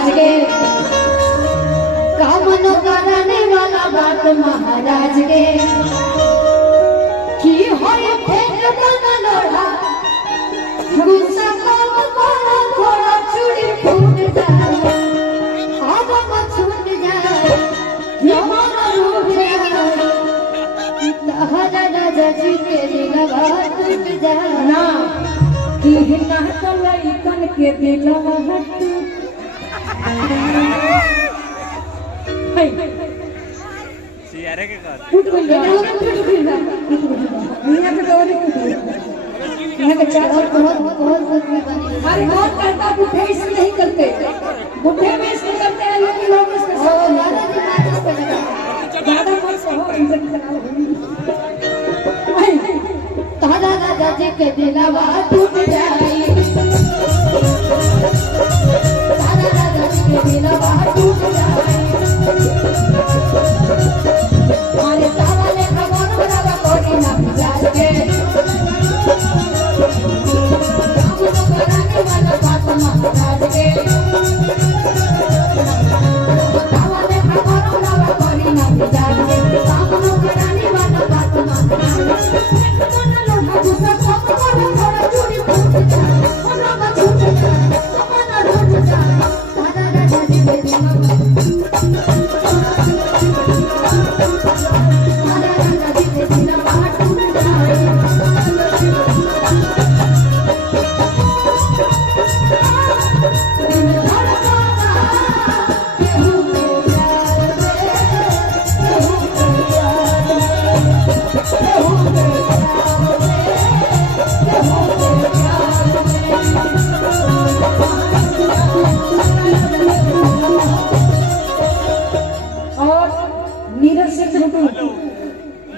महाराज के कामनो कराने वाला बात महाराज के की होय फेंक बना लोढ़ा गुस्सा कम करो थोड़ा चूड़ी फूट जाए अब मत छूट जाए यमन रूठ जाए राजा जी के दिलवा टूट जाए ना कि हिना कलई कन के दिलवा टूट सियारे के कर टूट गई दुनिया के दौरे यहाँ के चार बहुत बहुत बहुत बहुत बनी अरे बहुत करता बुढ़े इसमें नहीं करते बुढ़े में इसमें करते हैं लोग इसमें दादा जी माचिस पे लगा ज्यादा मत कहो इज्जत खराब होगी तारा राजा जी के दिलवा टूट जाए तारा राजा जी के दिलवा टूट जाए मारे चावले खबर बराबर कोई ना जाए के हम तो कराने वाला बात महाराज के चावले खबर बराबर कोई ना जाए के हम तो कराने वाला बात महाराज के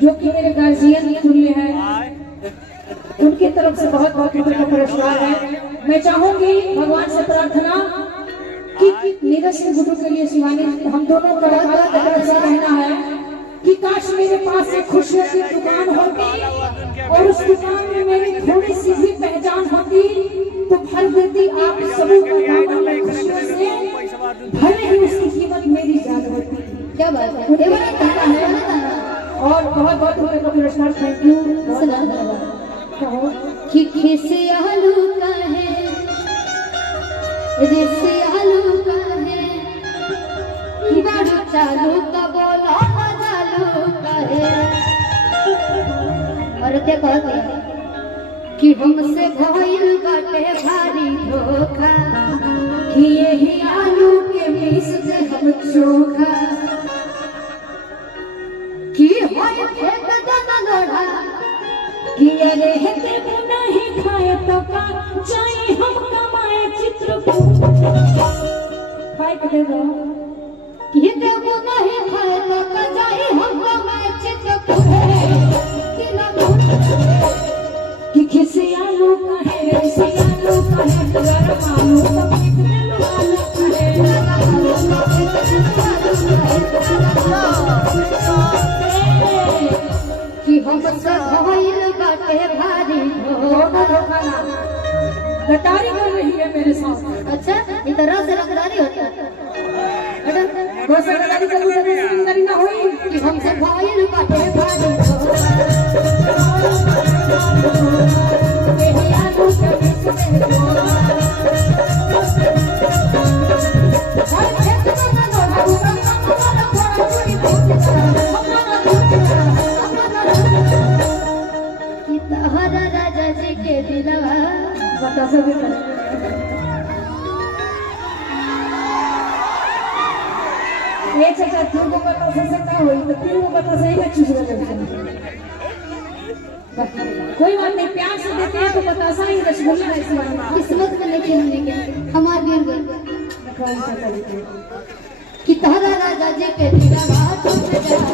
जो कि मेरे गार्जियन तुल्य हैं, उनकी तरफ से बहुत बहुत रुपए का पुरस्कार है। मैं चाहूंगी भगवान से प्रार्थना कि नीरज सिंह गुड्डू के लिए शिवानी हम दोनों कलाकारों की तरफ से कहना है कि काश मेरे पास एक खुशियों की दुकान होती और उस दुकान में मेरी थोड़ी सी भी पहचान होती तो भर देती आप सभी को खुशियों से, भले ही उसकी कीमत मेरी ज्यादा होती। क्या बात है और बहुत बहुत रुपए का पुरस्कार। Thank you. कि खिसियालू का है रिसियालू का है कि बारू चालू का बोला चालू का है और क्या कहते हैं कि हमसे भइल बाटे भारी धोखा कि यही आलू के मिस से हम चोखा कि होय फेंक देना लोढ़ा कि अरे हेते नहीं खाए तो का चाहे हम कमाए चित्रकूट खाए के दे दो कि देवो नहीं खाए तो का जाए हम कमाए चित्रकूट कि खिसियालू का है रिसियालू का है गरम आलू तो फेंक दे लो आलू कि हमसे भइल बाटे भारी धोखा गटारी कर रही है मेरे साथ। अच्छा इधर से रखदारी होता है गटारी कर रही ना हुई कि हमसे भइल बाटे भारी धोखा यही आलू के मिस से राजा जी के दिलवा बता सकते ये चाचा तीन को बता सकता हो तो तीन को बता सही ना चूज कर कोई बात नहीं, प्यार से देते हैं तो बतासा ही रसगुल्ला है इस बार किस्मत में लेके हम लेके हमारे गिर गए कि तारा राजा जी के दिलवा टूट जाए